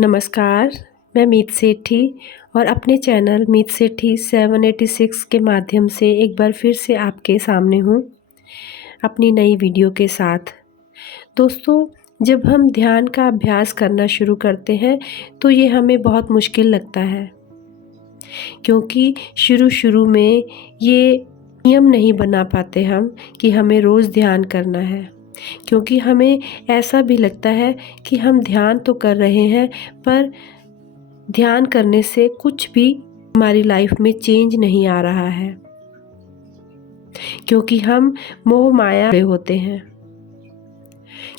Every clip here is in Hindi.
नमस्कार, मैं मीत सेठी और अपने चैनल मीत सेठी 786 के माध्यम से एक बार फिर से आपके सामने हूँ, अपनी नई वीडियो के साथ। दोस्तों, जब हम ध्यान का अभ्यास करना शुरू करते हैं, तो ये हमें बहुत मुश्किल लगता है, क्योंकि शुरू-शुरू में ये नियम नहीं बना पाते हम कि हमें रोज़ ध्यान करना है। क्योंकि हमें ऐसा भी लगता है कि हम ध्यान तो कर रहे हैं, पर ध्यान करने से कुछ भी हमारी लाइफ में चेंज नहीं आ रहा है, क्योंकि हम मोह माया में होते हैं,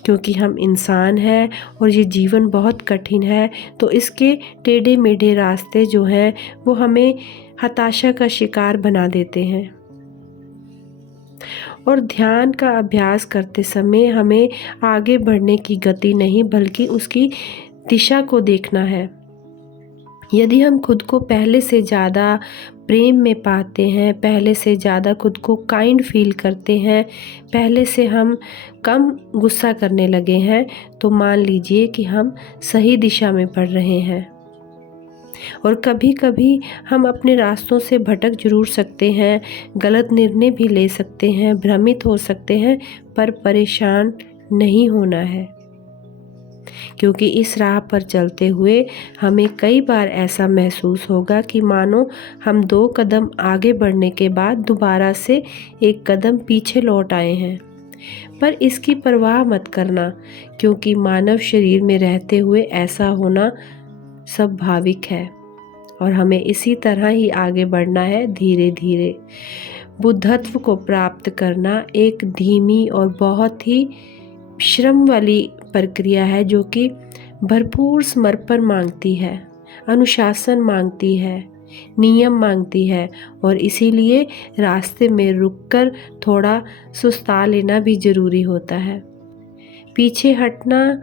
क्योंकि हम इंसान हैं और ये जीवन बहुत कठिन है। तो इसके टेढ़े मेढ़े रास्ते जो हैं वो हमें हताशा का शिकार बना देते हैं। और ध्यान का अभ्यास करते समय हमें आगे बढ़ने की गति नहीं, बल्कि उसकी दिशा को देखना है। यदि हम खुद को पहले से ज़्यादा प्रेम में पाते हैं, पहले से ज़्यादा खुद को काइंड फील करते हैं, पहले से हम कम गुस्सा करने लगे हैं, तो मान लीजिए कि हम सही दिशा में बढ़ रहे हैं। और कभी-कभी हम अपने रास्तों से भटक ज़रूर सकते हैं, गलत निर्णय भी ले सकते हैं, भ्रमित हो सकते हैं, पर परेशान नहीं होना है। क्योंकि इस राह पर चलते हुए हमें कई बार ऐसा महसूस होगा कि मानो हम 2 कदम आगे बढ़ने के बाद दोबारा से 1 कदम पीछे लौट आए हैं। पर इसकी परवाह मत करना, क्योंकि मानव शरीर में रहते हुए ऐसा होना स्वाभाविक है और हमें इसी तरह ही आगे बढ़ना है, धीरे-धीरे। बुद्धत्व को प्राप्त करना एक धीमी और बहुत ही श्रम वाली प्रक्रिया है, जो कि भरपूर समर्पण मांगती है, अनुशासन मांगती है, नियम मांगती है, और इसीलिए रास्ते में रुककर थोड़ा सुस्ता लेना भी ज़रूरी होता है। पीछे हटना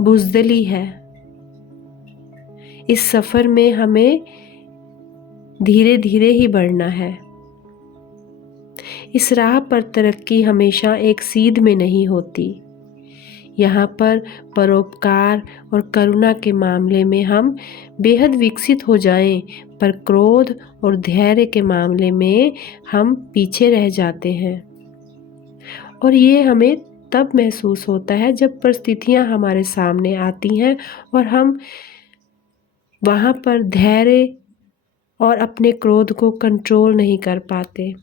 बुज़दिली है। इस सफ़र में हमें धीरे-धीरे ही बढ़ना है। इस राह पर तरक्की हमेशा एक सीध में नहीं होती। यहाँ पर परोपकार और करुणा के मामले में हम बेहद विकसित हो जाएं, पर क्रोध और धैर्य के मामले में हम पीछे रह जाते हैं। और ये हमें तब महसूस होता है जब परिस्थितियाँ हमारे सामने आती हैं और हम वहाँ पर धैर्य और अपने क्रोध को कंट्रोल नहीं कर पाते।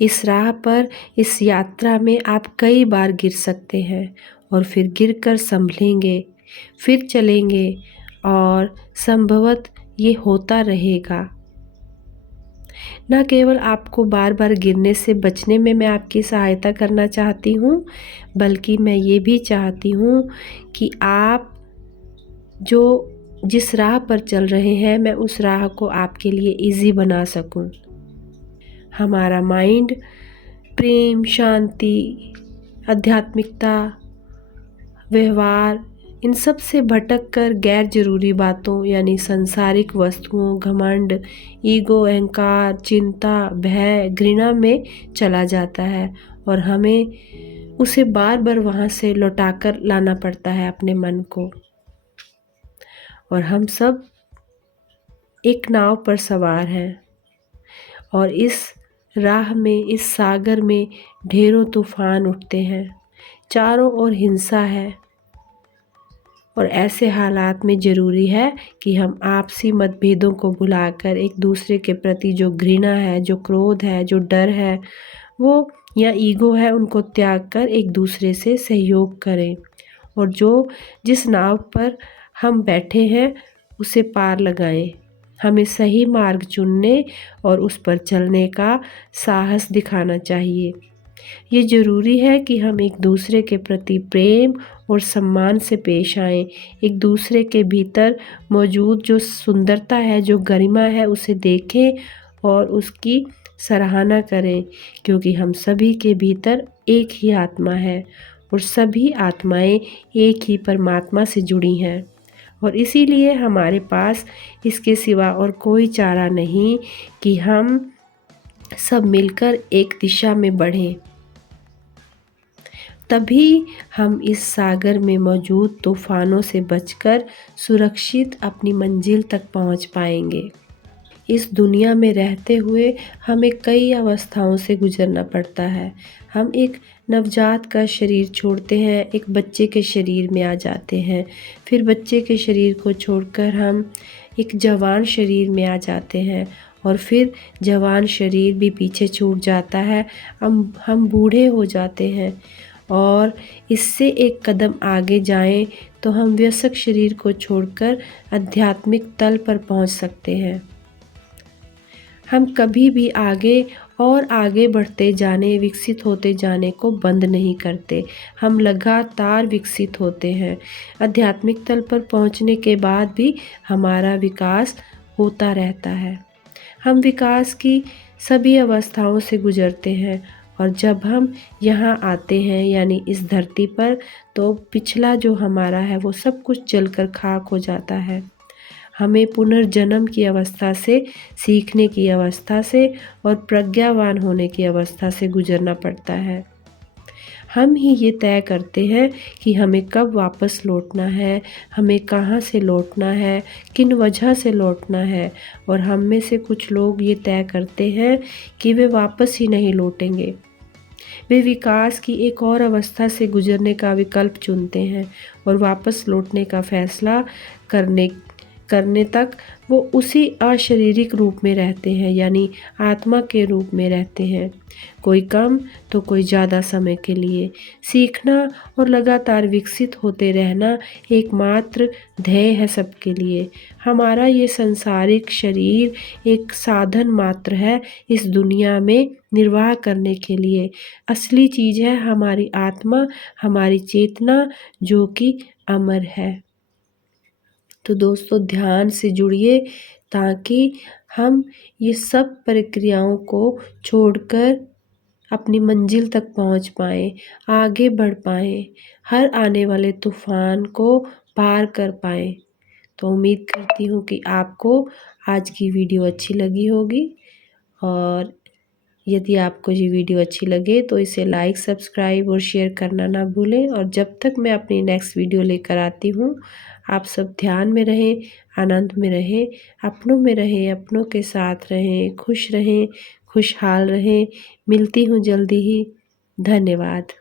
इस राह पर, इस यात्रा में आप कई बार गिर सकते हैं और फिर गिरकर संभलेंगे, फिर चलेंगे, और संभवतः ये होता रहेगा। न केवल आपको बार-बार गिरने से बचने में मैं आपकी सहायता करना चाहती हूँ, बल्कि मैं ये भी चाहती हूँ कि आप जिस राह पर चल रहे हैं, मैं उस राह को आपके लिए ईज़ी बना सकूँ। हमारा माइंड प्रेम, शांति, आध्यात्मिकता, व्यवहार, इन सब से भटक कर गैर ज़रूरी बातों यानी सांसारिक वस्तुओं, घमंड, ईगो, अहंकार, चिंता, भय, घृणा में चला जाता है, और हमें उसे बार-बार वहाँ से लौटाकर लाना पड़ता है अपने मन को। और हम सब एक नाव पर सवार हैं, और इस राह में, इस सागर में ढेरों तूफान उठते हैं, चारों ओर हिंसा है, और ऐसे हालात में ज़रूरी है कि हम आपसी मतभेदों को भुलाकर एक दूसरे के प्रति जो घृणा है, जो क्रोध है, जो डर है, वो या ईगो है, उनको त्याग कर एक दूसरे से सहयोग करें, और जिस नाव पर हम बैठे हैं उसे पार लगाएं। हमें सही मार्ग चुनने और उस पर चलने का साहस दिखाना चाहिए। ये ज़रूरी है कि हम एक दूसरे के प्रति प्रेम और सम्मान से पेश आएं, एक दूसरे के भीतर मौजूद जो सुंदरता है, जो गरिमा है, उसे देखें और उसकी सराहना करें, क्योंकि हम सभी के भीतर एक ही आत्मा है और सभी आत्माएं एक ही परमात्मा से जुड़ी हैं, और इसीलिए हमारे पास इसके सिवा और कोई चारा नहीं कि हम सब मिलकर एक दिशा में बढ़ें। तभी हम इस सागर में मौजूद तूफानों से बचकर सुरक्षित अपनी मंजिल तक पहुंच पाएंगे। इस दुनिया में रहते हुए हमें कई अवस्थाओं से गुजरना पड़ता है। हम एक नवजात का शरीर छोड़ते हैं, एक बच्चे के शरीर में आ जाते हैं। फिर बच्चे के शरीर को छोड़कर हम एक जवान शरीर में आ जाते हैं और फिर जवान शरीर भी पीछे छूट जाता है। हम बूढ़े हो जाते हैं और इससे एक कदम आगे जाएं तो हम वयस्क शरीर को छोड़कर आध्यात्मिक तल पर पहुंच सकते हैं। हम कभी भी आगे और आगे बढ़ते जाने, विकसित होते जाने को बंद नहीं करते। हम लगातार विकसित होते हैं। आध्यात्मिक तल पर पहुंचने के बाद भी हमारा विकास होता रहता है। हम विकास की सभी अवस्थाओं से गुजरते हैं और जब हम यहाँ आते हैं यानी इस धरती पर, तो पिछला जो हमारा है वो सब कुछ जलकर खाक हो जाता है। हमें पुनर्जन्म की अवस्था से, सीखने की अवस्था से और प्रज्ञावान होने की अवस्था से गुजरना पड़ता है। हम ही ये तय करते हैं कि हमें कब वापस लौटना है, हमें कहाँ से लौटना है, किन वजह से लौटना है। और हम में से कुछ लोग ये तय करते हैं कि वे वापस ही नहीं लौटेंगे। वे विकास की एक और अवस्था से गुजरने का विकल्प चुनते हैं और वापस लौटने का फैसला करने तक वो उसी अशारीरिक रूप में रहते हैं, यानी आत्मा के रूप में रहते हैं। कोई कम तो कोई ज़्यादा समय के लिए। सीखना और लगातार विकसित होते रहना एकमात्र ध्येय है सबके लिए। हमारा ये सांसारिक शरीर एक साधन मात्र है इस दुनिया में निर्वाह करने के लिए। असली चीज़ है हमारी आत्मा, हमारी चेतना, जो कि अमर है। तो दोस्तों, ध्यान से जुड़िए ताकि हम ये सब प्रक्रियाओं को छोड़कर अपनी मंजिल तक पहुंच पाएँ, आगे बढ़ पाएँ, हर आने वाले तूफान को पार कर पाएँ। तो उम्मीद करती हूँ कि आपको आज की वीडियो अच्छी लगी होगी और यदि आपको ये वीडियो अच्छी लगे तो इसे लाइक, सब्सक्राइब और शेयर करना ना भूलें। और जब तक मैं अपनी नेक्स्ट वीडियो लेकर आती हूँ, आप सब ध्यान में रहें, आनंद में रहें, अपनों में रहें, अपनों के साथ रहें, खुश रहें, खुशहाल रहें। मिलती हूँ जल्दी ही। धन्यवाद।